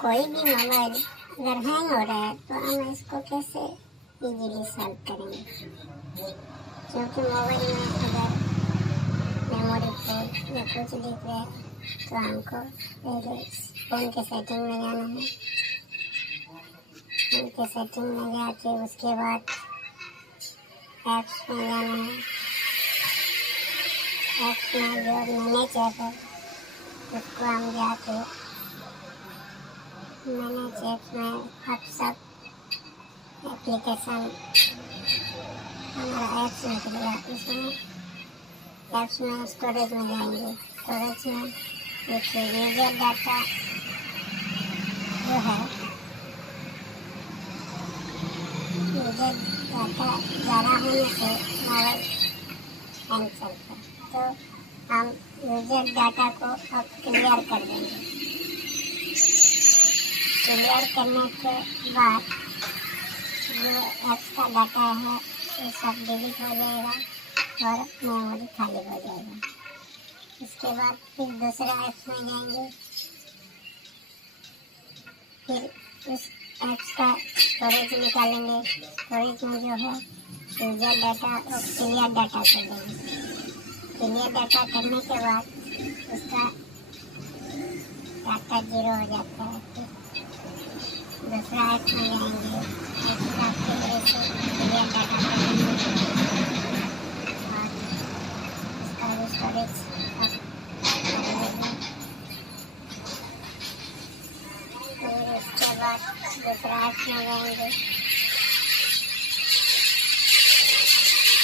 कोई भी मोबाइल अगर हैंग हो रहा है तो हम इसको कैसे इजीली सॉल्व करेंगे, क्योंकि मोबाइल में अगर मेमोरी फुल या कुछ दिख रहा है तो हमको पहले फ़ोन के सेटिंग में जाना है। फ़ोन के सेटिंग में जाके उसके बाद ऐप्स में जाना है। ऐप्स में जो मैनेज ऐप है उसको हम जाके मैनेज ऐप में अब सब एप्लीकेशन हमारा ऐप्स निकलेगा। इसमें ऐप्स में स्टोरेज में जाएंगे। स्टोरेज में देखिए यूजर डाटा जो है, यूजर डाटा ज़्यादा होने से मोबाइल हैंग चलता है, तो हम यूजर डाटा को अब क्लियर कर देंगे। क्लियर करने के बाद जो ऐप्स का डाटा है वो सब डिलीट हो जाएगा और मेमोरी खाली हो जाएगा। इसके बाद फिर दूसरा ऐप्स में जाएंगे। फिर उस ऐप्स का स्टोरेज निकालेंगे। स्टोरेज में जो है यूजर डाटा और क्लियर डाटा कर देंगे। क्लियर डाटा करने के बाद उसका डाटा 0 हो जाता है। फिर दूसरा ऐप में जाएंगे। ऐप्स का फिर से क्लियर डाटा कर देंगे और उसका भी स्टोरेज फिर उसके बाद दूसरा ऐप में जाएंगे।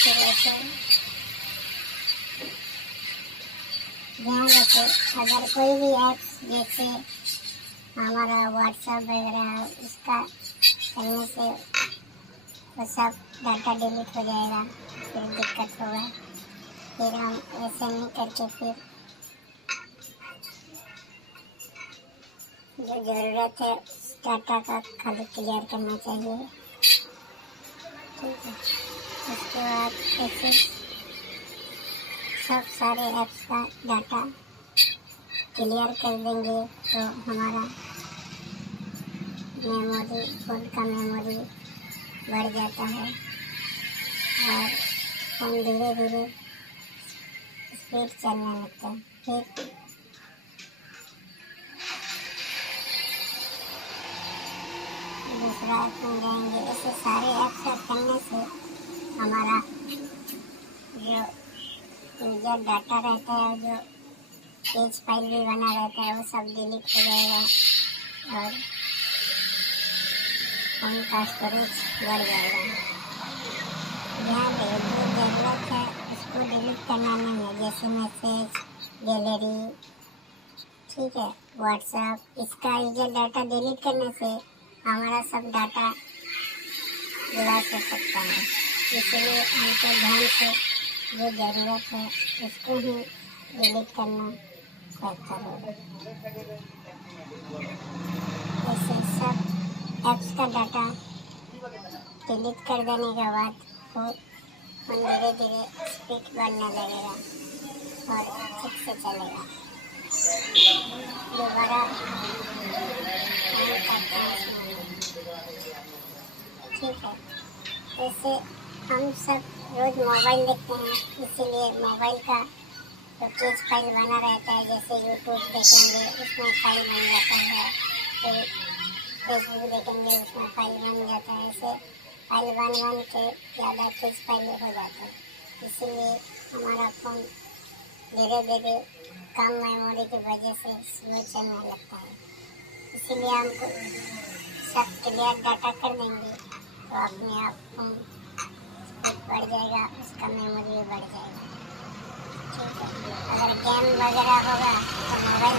फिर ऐसे ध्यान रखें, अगर कोई भी ऐप्स जैसे हमारा व्हाट्सएप वगैरह उसका करने से वो सब डाटा डिलीट हो जाएगा, फिर दिक्कत होगा। फिर हम ऐसे नहीं करके फिर जो ज़रूरत है उस डाटा का खाली क्लियर करना चाहिए। ठीक है, उसके बाद ऐसे सब सारे ऐप्स का डाटा क्लियर कर देंगे तो हमारा मेमोरी फ़ोन का मेमोरी बढ़ जाता है और फ़ोन धीरे धीरे स्पीड चलने लगता है। फिर दूसरा ऐप में जाएंगे। ऐसे सारे ऐप्स करने से हमारा जो यूजर डाटा रहता है, जो पेज फाइल भी बना रहता है, वो सब डिलीट हो जाएगा और फ़ोन का स्टोरेज बढ़ जाएगा। ध्यान दें, जो ज़रूरत है उसको डिलीट करना नहीं है, जैसे मैसेज, गैलरी, ठीक है, व्हाट्सएप। इसका यूजर डाटा डिलीट करने से हमारा सब डाटा लॉस हो सकता है, इसलिए हमको ध्यान से जो ज़रूरत है उसको ही डिलीट करना बेहतर होगा। ऐसे सब ऐप्स का डाटा डिलीट कर देने के बाद फोन धीरे धीरे स्पीड बढ़ने लगेगा और ठीक से चलेगा। दोबारा ठीक है। ऐसे हम सब रोज़ मोबाइल देखते हैं, इसीलिए मोबाइल का जो पेज फाइल बना रहता है, जैसे यूट्यूब देखेंगे उसमें फाइल बन जाता है, फिर फेसबुक देखेंगे उसमें फाइल बन जाता है। ऐसे फाइल बन के ज़्यादा पेज फाइल हो जाता है, इसीलिए हमारा फ़ोन धीरे धीरे कम मेमोरी की वजह से स्लो चलने लगता है। इसीलिए हमको सब क्लियर डाटा कर देंगे तो अपने आप फ़ोन स्पीड बढ़ जाएगा, उसका मेमोरी भी बढ़ जाएगा। ठीक है, अगर गेम वगैरह होगा तो मोबाइल